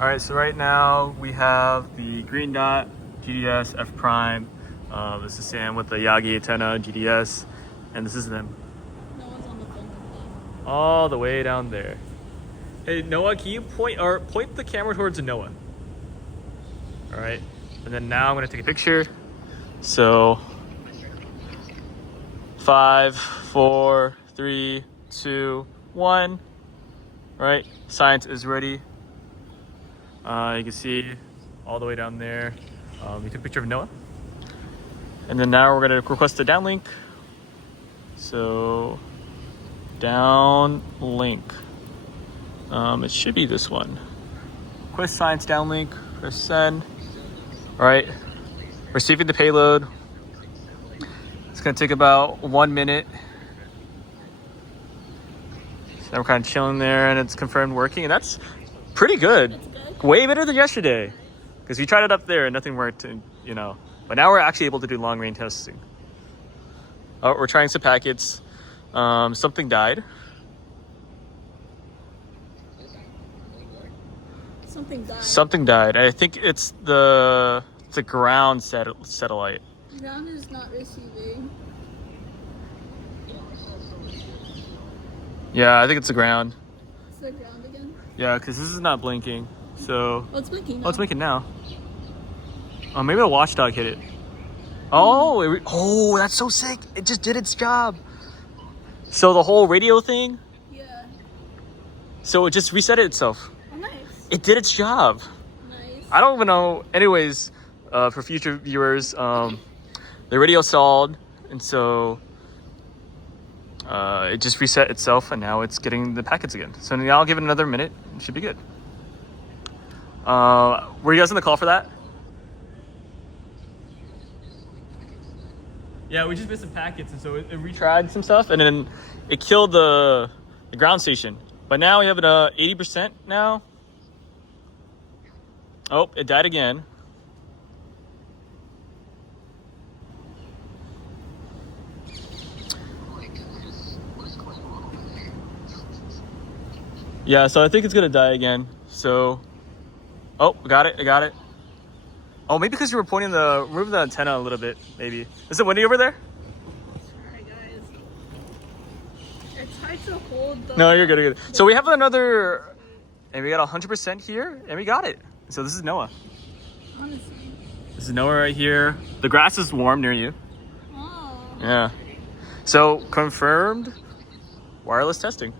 All right, so right now we have the green dot, GDS, F prime. This is Sam with the Yagi antenna, GDS, and this is them. Noah's on the phone with me. All the way down there. Hey Noah, can you point the camera towards Noah? All right, and then now I'm gonna take a picture. So 5, 4, 3, 2, 1. All right, science is ready. You can see all the way down there. We took a picture of Noah. And then now we're gonna request a downlink. So downlink. It should be this one. Request science downlink, press send. All right, receiving the payload. It's gonna take about 1 minute. So we're kind of chilling there and it's confirmed working, and that's pretty good. That's good. Way better than yesterday. Because we tried it up there and nothing worked, and, you know. But now we're actually able to do long range testing. Oh, we're trying some packets. Something died. Something died. Something died. I think it's the ground satellite. Ground is not receiving. Yeah, I think it's the ground. It's the ground again? Yeah, because this is not blinking. So. Oh, it's blinking now. Oh, it's blinking now. Oh, maybe the watchdog hit it. Oh, oh, that's so sick. It just did its job. So the whole radio thing? Yeah. So it just reset itself. Oh, nice. It did its job. Nice. I don't even know. Anyways, for future viewers, the radio stalled, and so it just reset itself, and now it's getting the packets again. So now I'll give it another minute. It should be good. Were you guys on the call for that? Yeah, we just missed some packets, and so it retried some stuff, and then it killed the ground station. But now we have it 80% now. Oh, it died again. Yeah, so I think it's gonna die again. So, oh, I got it. Oh, maybe because you were pointing move the antenna a little bit, maybe. Is it windy over there? Sorry, guys. It's hard to hold the... No, you're good. So we have another, and we got 100% here, and we got it. So this is Noah. Honestly. This is Noah right here. The grass is warm near you. Oh. Yeah. So confirmed wireless testing.